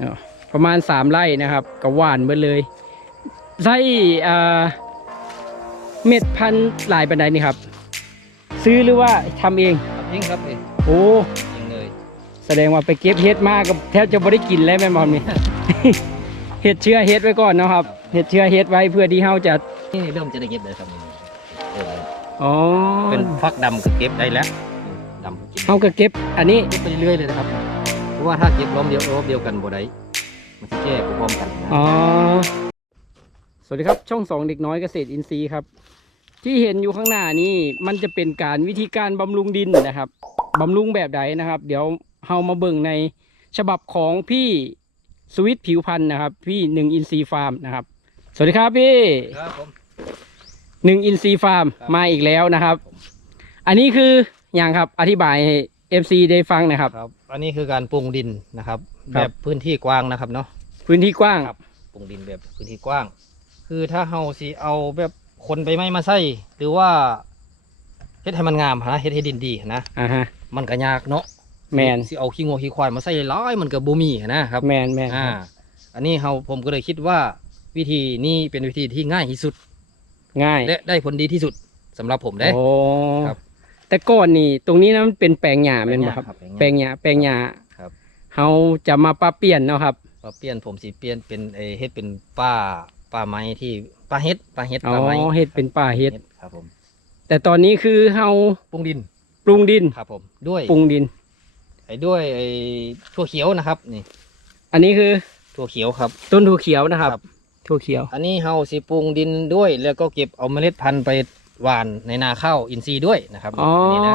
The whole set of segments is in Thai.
เนาะประมาณสามไร่นะครับก็หวานไปเลยไส้อ่าเม็ดพันธุ์หลายปันไดนี่ครับ ซื้อหรือว่าทำเองครับยิ่งครับเองโอ้ยิงเลยแสดงว่าไปเก็บเฮ็ดมากับแทบจะไม่ได้กินแล้วแม่นบอมนี่เฮ็ดเชื้อเฮ็ดไว้ก่อนเนาะครับเฮ็ดเชื้อเฮ็ดไว้เพื่อที่เฮาจะนี่เริ่มจะได้เก็บได้ครับเริ่มอ๋อเป็นฟักดำก็เก็บได้แล้วดำก็กินเฮาก็เก็บอันนี้เก็บไปเรื่อยๆเลยนะครับเพราะ ว่าถ้าเก็บล้อมเดียวรอบเดียวกันบ่ได้มันจะแก้ไปพร้อมกันนะอ๋อ สวัสดีครับช่องสองเด็กน้อยเกษตรอินทรีย์ครับ ที่เห็นอยู่ข้างหน้านี่มันจะเป็นการวิธีการบำรุงดินนะครับบำรุงแบบใดนะครับ เดี๋ยวเฮามาเบิ่งในฉบับของพี่สวิตผิวพันธ์นะครับ พี่หนึ่งอินทรีย์ฟาร์มนะครับ สวัสดีครับพี่ครับผมหนึ่งอินทรีย์ฟาร์มครับมาอีกแล้วนะครับ อันนี้คืออย่างครับอธิบายให้ เอฟซีได้ฟังหนะครับ ครับ อันนี้คือการปรุงดินนะครับ ครัแบบ บพื้นที่กว้างนะครับเนาะ พื้นที่กว้าง ครับ ปรุงดินแบบพื้นที่กว้าง คือถ้าเฮาสิเอาแบบคนไปไม้มาใส่หรือว่าเฮ็ดให้มันงามนะเฮ็ดให้ดินดีนะ อ่าฮะ มันก็ยากเนาะแมนสิเอาขี้งัวขี้ควายมาใส่ร้อยมันก็บ่มีนะครับ แมนแมนอ่า อันนี้เฮาผมก็เลยคิดว่าวิธีนี้เป็นวิธีที่ง่ายที่สุด ง่าย และได้ผลดีที่สุดสำหรับผมได้ โอ้ครับ แต่ก่อนนี่ตรงนี้นะมันเป็นแปลงหญ้าแม่นบ่ครับ แปลงหญ้าแปลงหญ้าครับ เฮาจะมาปรับเปลี่ยนเนาะครับพอเปลี่ยนผมสิเปลี่ยนเป็นเออเฮ็ดเป็นป้าป้าไม้ที่ป้าเฮ็ดป้าเฮ็ดอ๋อป้าไม้เฮ็ดเป็นป่าเฮ็ด ครับผมแต่ตอนนี้คือเฮาปรุงดินปรุงดินครับผมด้วยปรุงดิน ไอ้ด้วยไอ้ถั่วเขียวนะครับ นี่ อันนี้คือถั่วเขียวครับ ต้นถั่วเขียวนะครับครับถั่วเขียว อันนี้เฮาสิปรุงดินด้วย แล้วก็เก็บเอาเมล็ดพันธุ์ไป หว่านในนาข้าวอินทรีย์ด้วยนะครับอ๋อนนี้นะ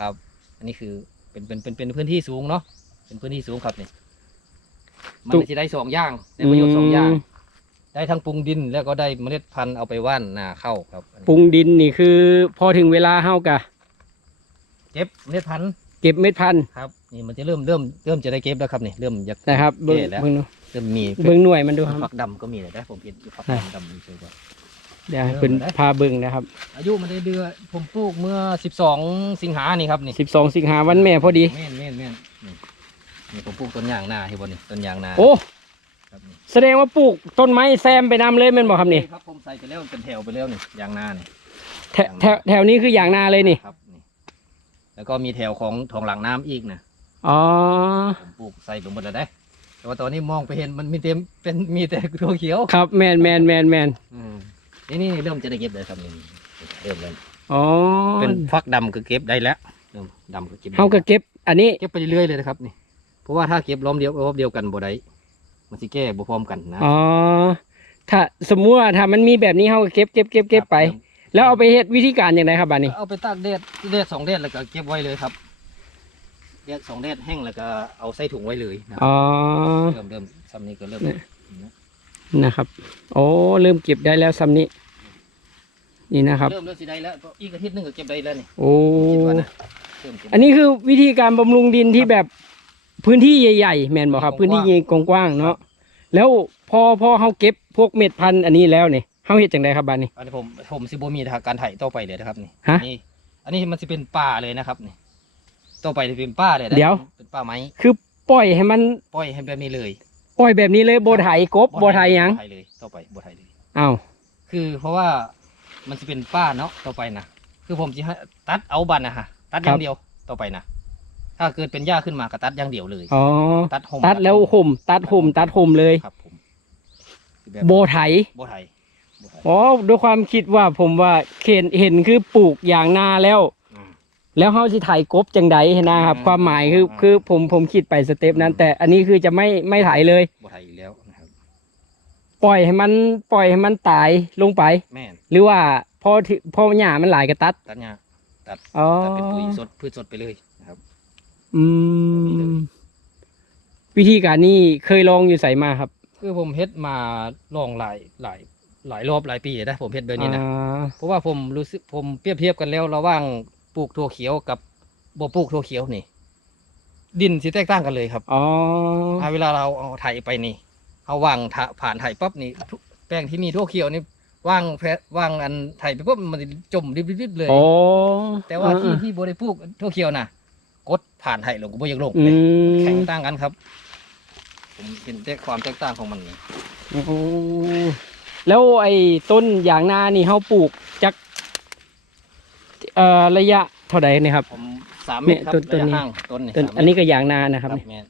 ครับ อันนี้คือเป็นเป็นเป็นเป็นพื้นที่สูงเนาะเป็นพื้นที่สูงครับนี่มันจะได้สองอย่างได้ประโยชน์สองอย่างมได้ทั้งปรุงดินแล้วก็ได้เมล็ดพันธุ์เอาไปว่านนาข้าวครับอันนี้ปรุงดินนี่คือ พอถึงเวลาเฮากะเก็บเมล็ดพันธุ์เก็บเม็ดพันธุ์ครับนี่มันจะเริ่มเริ่มเริ่มจะได้เก็บแล้วครับนี่เริ่มอยากนะครับเบิ่งแก่แล้วเบิ่งดูเริ่มมีเบิ่งหน่วยมันดูครับฝักดำก็มีเลยนะผมเห็นอยู่ฝักอะดำดำนี่คือว่า เดี๋ยวให้เป็นพาเบิ่งนะครับอายุมันได้เดือนผมปลูกเมื่อ 12 สิงหานี่ครับนี่12สิงหาวันแม่พอดี แม่นแม่นแม่นนี่นี่ผมปลูกต้นยางนาเห็นบ่นี่ต้นยางนาโอ้ครับนี่แสดงว่าปลูกต้นไม้แซมไปนำเลยแม่นบ่ครับนี่ครับผมใส่ไปแล้วเป็นแถวไปแล้วนี่ยางนานี่แถแถวแถวนี้คืออย่างนาเลยนี่ครับนี่แล้วก็มีแถวของทองหลังน้ำอีกนะอ๋อผมปลูกใส่ไปหมดแล้วได้ แต่ว่าตอนนี้มองไปเห็นมันมีเต็มเป็นมีแต่ตัวเขียวครับแมนแมนแมนแมน อืม นี่นี่เริ่มจะได้เก็บได้ครับนี่เริ่มแล้วอ๋อเป็นฟักดำก็เก็บได้แล้วเริ่มดำก็เก็บได้เฮาก็เก็บ อันนี้ เก็บไปเรื่อยๆเลยนะครับนี่เพราะว่าถ้าเก็บล้อมเดียวรอบเดียวกันบ่ได้มันสิแก้บ่พร้อมกันนะอ๋อ ถ้าสมมุติว่าถ้ามันมีแบบนี้เฮาก็เก็บเก็บเก็บเก็บไป แล้วเอาไปเฮ็ดวิธีการอย่างไรครับบัดนี้ เอาไปตากแดดแดดสองแดดแล้วก็เก็บไว้เลยครับแดดสองแดดแห้งแล้วก็เอาใส่ถุงไว้เลยนะอ๋อ เริ่มเริ่มซ้ำนี้ก็เริ่มนะ ครับโอ้เริ่มเก็บได้แล้วซ้ำนี้ นี่นะครับ เริ่มเริ่มสิได้แล้วก็อีกอาทิตย์หนึงก็เก็บได้แล้วนี่โอ้ คิดว่านะเริ่มเก็บ อันนี้คือวิธีการบำรุงดินที่แบบพื้นที่ใหญ่ๆแม่นบ่ครับพื้นที่กว้างๆเนาะแล้วพอพอเฮาเก็บพวกเม็ดพันธุ์อันนี้แล้วนี่เฮาเฮ็ดจังไดครับบัดนี้ อันนี้ผมผมสิบ่มีทางการไถต่อไปเลยนะครับนี่ฮะนี่ อันนี้มันจะเป็นป่าเลยนะครับนี่ต่อไปจะเป็นป่าเลยนะเดี๋ยว เป็นป่าไม้คือปล่อยให้มันปล่อยให้แบบนี้เลย ปล่อยแบบนี้เลยบ่ไถกบบ่ไถหยังบ่ไถเลยต่อไปบ่ไถเลย อ้าวคือเพราะว่ามันจะเป็นป้าเนาะต่อไปนะคือผมจะให้ตัดเอาบันนะฮะตัดอย่างเดียวต่อไปนะถ้าเกิดเป็นหญ้าขึ้นมาก็ตัดอย่างเดียวเลย อ๋อตัดห่มตัดแล้วห่มตัดห่มตัดห่มเลยครับผมคือแบบโบไถโบไทยโบไทย อ๋อด้วยความคิดว่าผมว่าเห็นเห็นคือปลูกอย่างนาแล้วอืม แล้วเฮาสิไถกบจังใดนะครับอืมความหมายคืออืมคือผมผมคิดไปสเต็ปนั้น แต่อันนี้คือจะไม่ไม่ไถเลยโบไทยอีกแล้วนะครับ ปล่อยให้มันปล่อยให้มันตายลงไป แม่นหรือว่าพอถึพอหญ้ามันหลายก็ตัดตัดหญ้าอ๋อตัดเป็นปุ๋ยสดพืชสดไปเลยนะครับ อืแบบนี้เลมยวิธีการนี้เคยลองอยู่ใส่มาครับคือผมเฮ็ดมาลองหลายหลายหลายรอบหลายปีนะผมเฮ็ดแบบนี้นะ อ่า เพราะว่าผมรู้สึกผมเปรียบเทียบกันแล้วระหว่างป ลูกถั่วเขียวกับบ่ปลูกถั่วเขียวนี่ ดินสิแตกต่างกันเลยครับอ๋ออ่าเวลาเราเอาไถไปนี่เอาวางถะผ่านไถปั๊บนี่ทุกแป้งที่มีทั่วเขียวนี่วางแพะวางอันไถไปปุ๊บมันจมริบๆเลยโอ้แต่ว่าที่อ่ที่บริพูกทั่วเขียวน่ะ กดผ่านไถลงก็บ่อยากลงอืเลยมแข็งต่างกันครับ ผมเห็นแต่ความแตกต่างของมันนี่โอ้แล้วไอ้ต้นยางนานี่เขาปลูกจัก เอ่อระยะเท่าใดเนี่ยครับ ผมสามเนี่เมตยรครับต้นต้นระยะนี้ ห่างต้นนี่ต้นสามเมตรอันนี้ก็ยางนานะครับครับนี่แม่น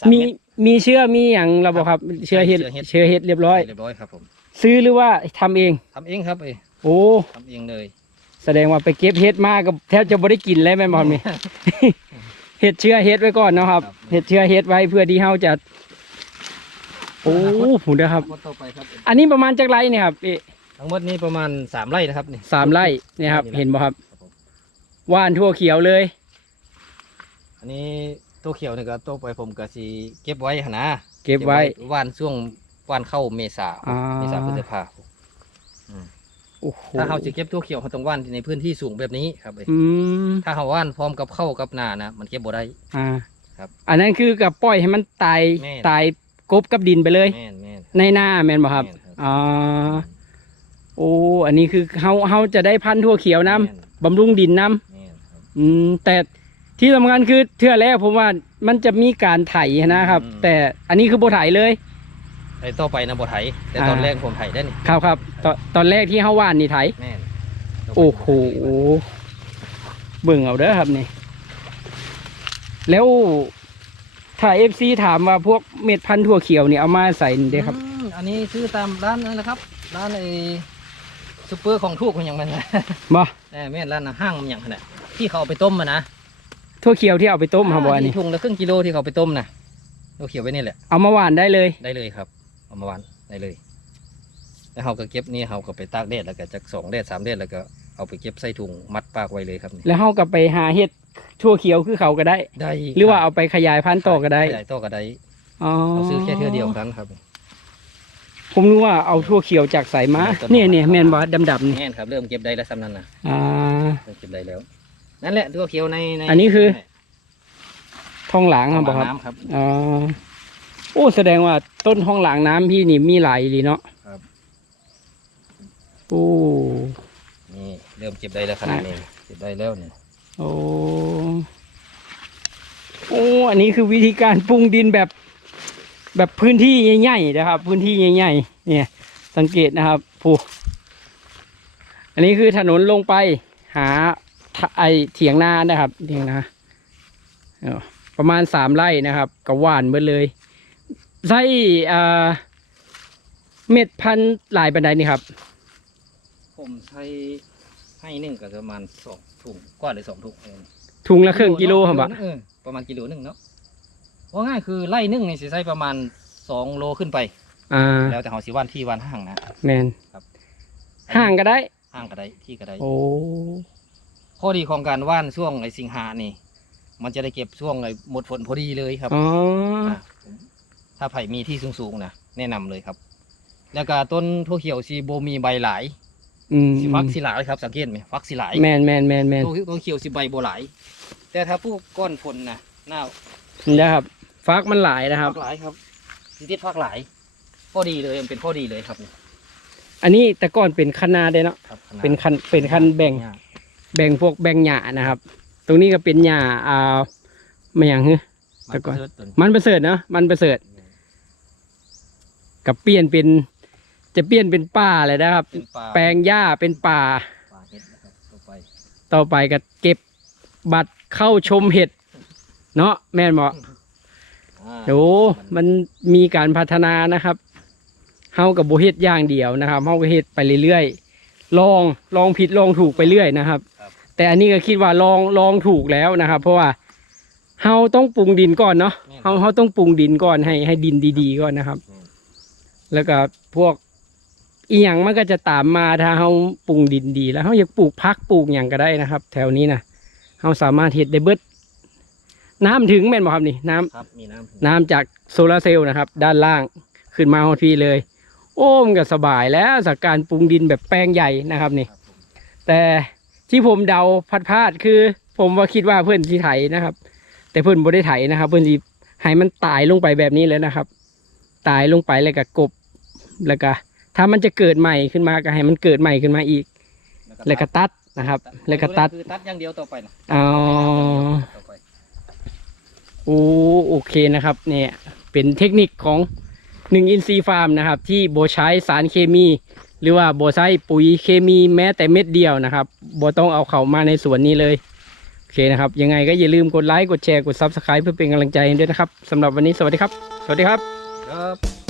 สามีเตรมีเชื่อมีอย่างเราบอกครับเชื่อเฮ็ดเชื่อเฮ็ดเชื่อเฮ็ดเรียบร้อย เรียบร้อยครับผมซื้อหรือว่าทำเอง ทำเองครับเอยโอ้ทำเองเลย แสดงว่าไปเก็บเฮ็ดมาก็แทบจะบ่ได้กินเลยแม่นบอลนี่เฮ็ดเชื่อเฮ็ดไว้ก่อนเนาะครับครับเฮ็ดเชื่อเฮ็ดไว้เพื่อที่เฮาจะ โอ้ผมเด้อครับทั้งหมดต่อไปครับ อันนี้ประมาณจักไรเนี่ยครับเอ๊ะทั้งหมดนี้ประมาณสามไร่นะครับนี่ สามไร่เนี่ยครับ เห็นบ่ครับครับผม ว่านทั่วเขียวเลย อันนี้ตัวเขียวนี่ก็ตัวไปผมก็สิเก็บไว้หนนะเก็บไว้ วานช่วงวานเข้าเมษาอ่า เมษาพฤษภาโอ้โหถ้าเราจะเก็บตัวเขียวเราต้องว่านในพื้นที่สูงแบบนี้ครับเอ้ยอืมถ้าเราว่านพร้อมกับเข้ากับหนานะมันเก็บบ่ได้ อ่าครับอันนั้นคือกับปล่อยให้มันตายแม่น ตายกบกับดินไปเลย แม่นแม่นในหน้าแม่นบ่ครับแม่นครับอ่าโอ้อันนี้คือเฮาเฮาจะได้พันธุ์ทั่วเขียวน้แม่นำบำรุงดินน้แม่นครับำ อืมแต่ที่สำคัญคือเทื่อแรกผมว่ามันจะมีการไถนะครับแต่อันนี้คือโบไถเลย ไอ้ต่อไปนะบ่ไถแต่ตอนอ่า แรกผมไถได้นี่ครับครับตอนตอนแรกที่เฮาว่านนี่ไถ แม่นโอ้โหเบิ่งเอาเด้อครับนี่ แล้วถ้าเอฟซีถามว่าพวกเม็ดพันธุ์ถั่วเขียวนี่เอามาใส่นี่เด้อครับ อืมอันนี้ซื้อตามร้านนั่นแหละครับ ร้านไอ้ซุปเปอร์ของทูกมันอย่างมันนะบ่เออแม่นร้านอาห้างมันอย่างขนาด ที่เขาเอาไปต้มมานะถั่วเขียวที่เอาไปต้มครับบ่อันนี้ที่ถุงละครึ่งกิโลที่เขาเอาไปต้มนะเราเขียวไว้นี่แหละ เอามาหว่านได้เลย ได้เลยครับ เอามาวานได้เลย แล้วเราก็เก็บนี่เราก็ไปตากแดดแล้วก็จากสองแดดสามแดดแล้วก็เอาไปเก็บใส่ถุงมัดปากไว้เลยครับนี่แล้วเฮาก็ไปหาเห็ดถั่วเขียวคือเขาก็ได้ ได้หรือว่าเอาไปขยายพันธุ์ต่อก็ได้ขยายต่อก็ได้อ๋อเราซื้อแค่เท่าเดียวนั้นครับ ผมนึกว่าเอาถั่วเขียวจากสายม้าต้นเนี่ยเนี่ยแม่นบ่ดำๆนี่แน่นครับเริ่มเก็บได้แล้วสำนันนะอ่าเริ่มเก็บได้แล้ว นั่นแหละตัวเขียวในในอันนี้คือ ทองหลางครับบ่ครับ น้ำครับ อ๋อ โอ้ แสดงว่าต้นห้องหลางน้ำพี่นี่มีหลายดีเนาะครับ โอ้ นี่เริ่มเก็บได้แล้วขนาดนี้เก็บได้แล้วนี่โอ้ โอ้ อันนี้คือวิธีการปรุงดินแบบ แบบพื้นที่ใหญ่ๆนะครับ พื้นที่ใหญ่ๆเนี่ย สังเกตนะครับผู้อันนี้คือถนนลงไป หาทะ ไอเถียงนานะครับเถียงนาเออประมาณสามไร่นะครับกระว่านเบิดเลยไส้อ่าเม็ดพันธุ์หลายปันไดนี่ครับ ผมใช้ให้หนึ่งก็ประมาณสองถุงก้อนหรือสองถุงเองถุงละครึ่งกิโลครับบะเออประมาณกิโลหนึ่งเนาะว่าง่ายคือไล่หนึ่งนี่สิใช้ประมาณสองโลขึ้นไปอ่าแล้วแต่เขาสิวันที่วันห่างนะแมนครับห่างก็ได้ห่างก็ได้ที่ก็ได้โอ้ ข้อดีของการว่านช่วงไอ้สิงหานี่ มันจะได้เก็บช่วงไอ้หมดฝนพอดีเลยครับอ๋อะผมถ้าไผ่มีที่สูงๆนะแนะนำเลยครับ แล้วก็ต้นทั่วเขียวซีโบมีใบหลายอืมสิฟักสิหลายครับสังเกตไหมฟักสิหลาย แมนแมนแมนแมนตัวตัวเขียวสิใบโบหลาย แต่ถ้าปลูกก้อนฝนนะหน้านี่นะครับฟักมันหลายนะครับ ฟักหลายครับสิติดฟักหลายข้อดีเลยมันเป็นข้อดีเลยครับนี่อันนี้แต่ก่อนเป็นคันนาได้เนาะครับเป็นคันเป็นคันแบ่ง แบ่งพวกแบ่งหญ้านะครับ ตรงนี้ก็เป็นหญ้าอ่าไม่อย่างฮึมันแต่ก่อนเสิร์ชตัวนี้มันประเสริฐเนาะมันประเสริฐกับเปลี่ยนเป็น จะเปลี่ยนเป็นป่าเลยนะครับเป็นปลาแปลงหญ้าเป็นป่าปลาเห็ดนะครับต่อไปต่อไปก็เก็บบัตรเข้าชมเห็ด เนาะแม่นบอกอ่าโอ้มันมีการพัฒนานะครับเฮากับโบเฮ็ดอย่างเดียวนะครับเฮาก็เฮ็ดไปเรื่อยๆลองลองผิดลองถูกไปเรื่อยนะครับครับ แต่อันนี้ก็คิดว่าลองลองถูกแล้วนะครับ เพราะว่าเฮาต้องปรุงดินก่อนเนาะเฮาเฮาต้องปรุงดินก่อนให้ให้ดินดีๆก่อนนะครับอืมแล้วก็พวกอีหยังมันก็จะตามมาถ้าเฮาปรุงดินดี แล้วเฮาอยากปลูกพักปลูกอย่างก็ได้นะครับ แถวนี้นะเฮาสามารถเฮ็ดได้เบิดน้ำถึงแม่นบ่ครับนี่น้ำครับมีน้ำน้ำจากโซลาร์เซลล์นะครับ ด้านล่างขึ้นมาฮอดพี่เลย โอ้มนก็สบายแล้วจากการปรุงดินแบบแปลงใหญ่นะครับนี่ครับผมแต่ ที่ผมเดาพัดพลาดคือ ผมว่าคิดว่าเพื่อนที่ไถนะครับ แต่เพื่อนบ่ได้ไถนะครับ เพื่อนที่ให้มันตายลงไปแบบนี้เลยนะครับ ตายลงไปแล้วก็กบแล้วก็ถ้ามันจะเกิดใหม่ขึ้นมาก็ให้มันเกิดใหม่ขึ้นมาอีก แล้วก็ตัดนะครับ แล้วก็ตัดคือตัดอย่างเดียวต่อไปนะอ๋อต่อไปโอ้โอเคนะครับ เนี่ยเปเป็นเทคนิคของหนึ่งอินซีฟาร์มนะครับ ที่โบใช้สารเคมี หรือว่าโบใช้ปุ๋ยเคมีแม้แต่เม็ดเดียวนะครับโบต้องเอาเขามาในสวนนี้เลยโอเคนะครับ ยังไงก็อย่าลืมกดไลค์กดแชร์กด Subscribe เพื่อเป็นกำลังใจให้ด้วยนะครับสำหรับวันนี้สวัสดีครับ สวัสดีครับครับ